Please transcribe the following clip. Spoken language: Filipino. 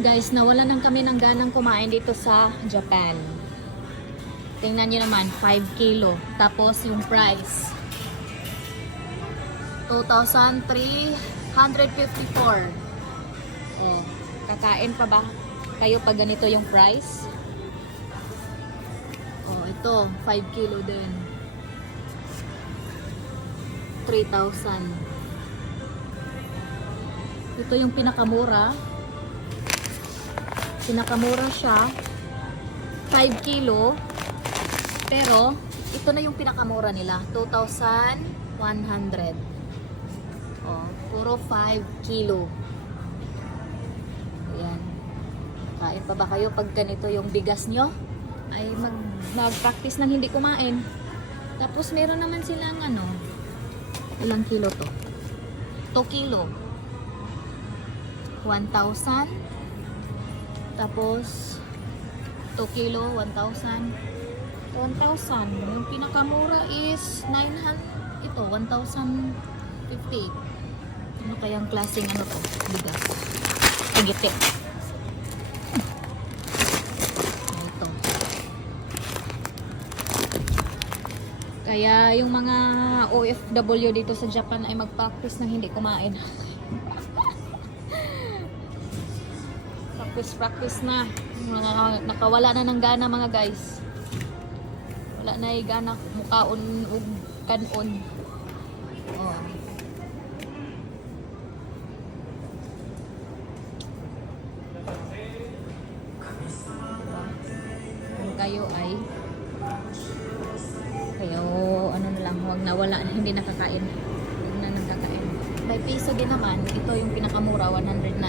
Guys, nawalan lang kami ng ganang kumain dito sa Japan. Tingnan nyo naman, 5 kilo. Tapos yung price, 2,354. Oh, kakain pa ba kayo pag ganito yung price? Oh, ito, 5 kilo din. 3,000. Ito yung pinakamura. Pinakamura siya. 5 kilo. Pero, ito na yung pinakamura nila. 2,100. Oh, puro 5 kilo. Ayan. Kain pa ba kayo pag ganito yung bigas nyo? Ay mag-practice ng hindi kumain. Tapos meron naman silang ano, ilang kilo to? 2 kilo. 1,000. Tapos 2 kilo, 1,000. 1,000. Yung pinakamura is 900. Ito, 1,050. Ano kayang klaseng ano to? Bigas. Agiti. Ito. Kaya yung mga OFW dito sa Japan ay mag-practice ng hindi kumain. Practice na. Nakawala na ng gana mga guys. Wala na yung gana mukaon o kanon. Oh. Kung kayo ay ano na lang, huwag nawala na hindi nakakain. Huwag na nagkakain. By piso din naman, ito yung pinakamura, 190.